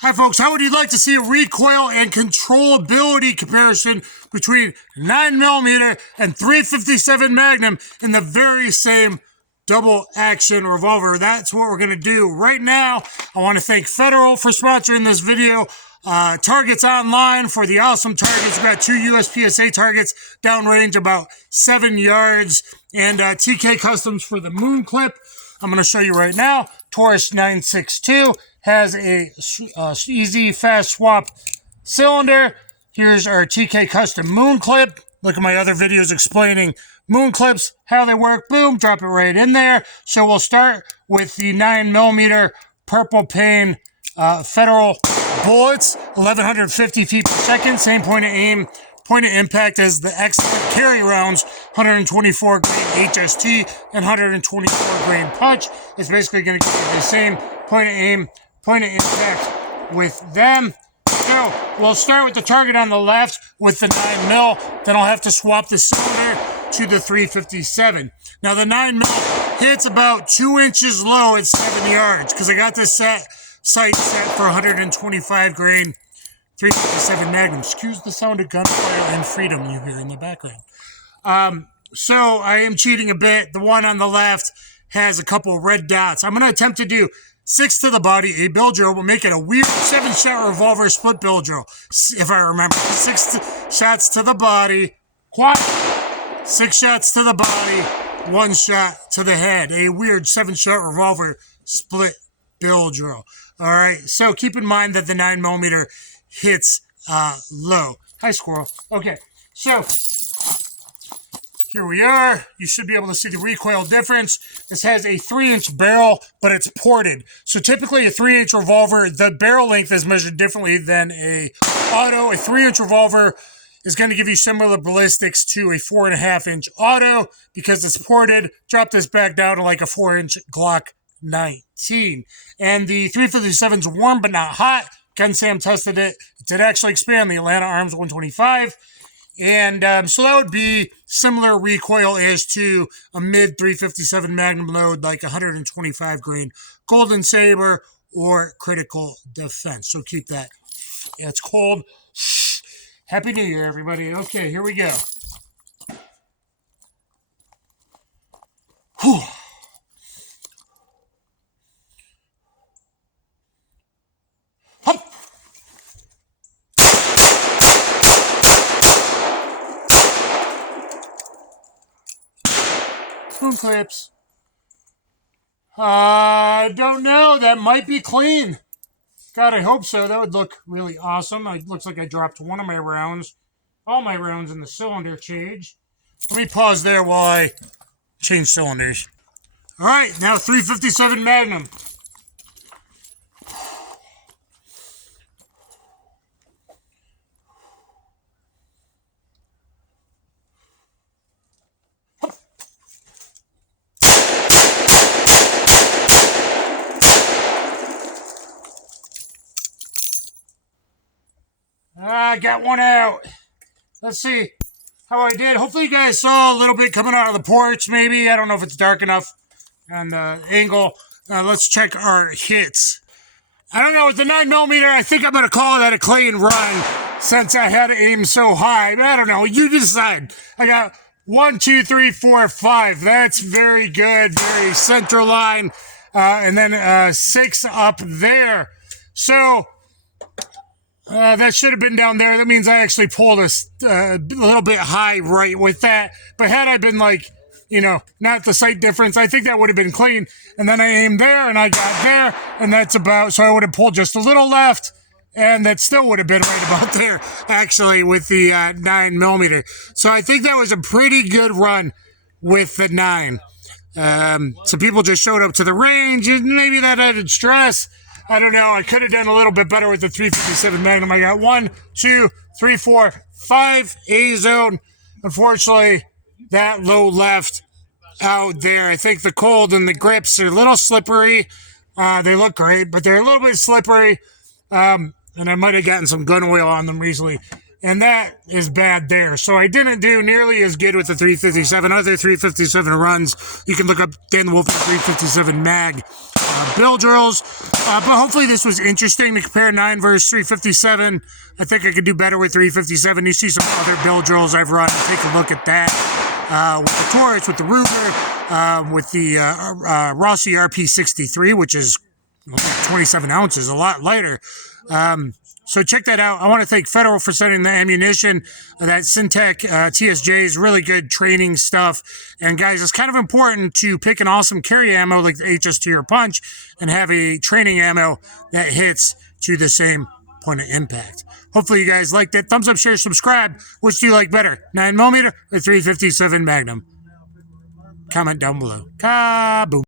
Hi folks, how would you like to see a recoil and controllability comparison between 9mm and 357 Magnum in the very same double action revolver? That's what we're going to do right now. I want to thank Federal for sponsoring this video. Targets Online for the awesome targets. We've got 2 USPSA targets downrange about 7 yards, and TK Customs for the moon clip. I'm going to show you right now. Taurus 962 has a easy fast swap cylinder. Here's our TK Custom moon clip. Look at my other videos explaining moon clips, how they work. Boom, drop it right in there. So we'll start with the 9mm purple pane Federal bullets, 1150 feet per second, same point of aim, point of impact as the excellent carry rounds, 124 grain HST and 124 grain punch. It's basically going to give you the same point of aim, point of impact with them. So we'll start with the target on the left with the 9mm, then I'll have to swap the cylinder to the 357. Now the 9mm hits about 2 inches low at 7 yards because I got this sight set for 125 grain 357 Magnum. Excuse the sound of gunfire and freedom you hear in the background. So I am cheating a bit. The one on the left has a couple red dots. I'm going to attempt to do 6 to the body, a bill drill. We'll make it a weird 7-shot revolver split bill drill, if I remember. 6 shots to the body, quiet. 6 shots to the body, 1 shot to the head. A weird 7-shot revolver split bill drill. All right, so keep in mind that the 9mm hits low. Hi, squirrel. Okay, so here we are. You should be able to see the recoil difference. This has a 3-inch barrel, but it's ported. So typically a 3-inch revolver, the barrel length is measured differently than a auto. A 3-inch revolver is going to give you similar ballistics to a 4.5-inch auto because it's ported. Drop this back down to like a 4-inch Glock 19. And the 357 is warm but not hot. Gun Sam tested it. It did actually expand the Atlanta Arms 125. And so that would be similar recoil as to a mid 357 Magnum load, like 125 grain Golden Saber or Critical Defense. So keep that. Yeah, it's cold. Happy New Year, everybody. Okay, here we go. Whew. Spoon clips. Don't know. That might be clean. God, I hope so. That would look really awesome. It looks like I dropped one of my rounds. All my rounds in the cylinder change. Let me pause there while I change cylinders. All right, now 357 Magnum. I got one out. Let's see how I did. Hopefully you guys saw a little bit coming out of the porch, maybe. I don't know if it's dark enough on the angle. Let's check our hits. I don't know, with the 9mm, I think I'm going to call that a clean run since I had to aim so high. I don't know. You decide. I got 1, 2, 3, 4, 5. That's very good. Very center line. And then 6 up there. So that should have been down there. That means I actually pulled a little bit high right with that. But had I been like, you know, not the sight difference, I think that would have been clean. And then I aimed there and I got there. And that's about, so I would have pulled just a little left. And that still would have been right about there, actually, with the 9mm. So I think that was a pretty good run with the 9. So people just showed up to the range. And maybe that added stress. I don't know. I could have done a little bit better with the 357 Magnum. I got 1, 2, 3, 4, 5 A zone. Unfortunately, that low left out there. I think the cold and the grips are a little slippery. They look great, but they're a little bit slippery. And I might have gotten some gun oil on them recently. and that is bad there. So I didn't do nearly as good with the 357. Other 357 runs, you can look up Dan the Wolf 357 mag bill drills. But hopefully this was interesting to compare 9 versus 357. I think I could do better with 357. You see some other bill drills I've run. Take a look at that. With the Taurus, with the Ruger, with the Rossi RP63, which is 27 ounces, a lot lighter. So check that out. I want to thank Federal for sending the ammunition. That Syntech TSJ is really good training stuff. And guys, it's kind of important to pick an awesome carry ammo like the HST or Punch and have a training ammo that hits to the same point of impact. Hopefully you guys liked it. Thumbs up, share, subscribe. Which do you like better, 9mm or 357 Magnum? Comment down below. Kaboom.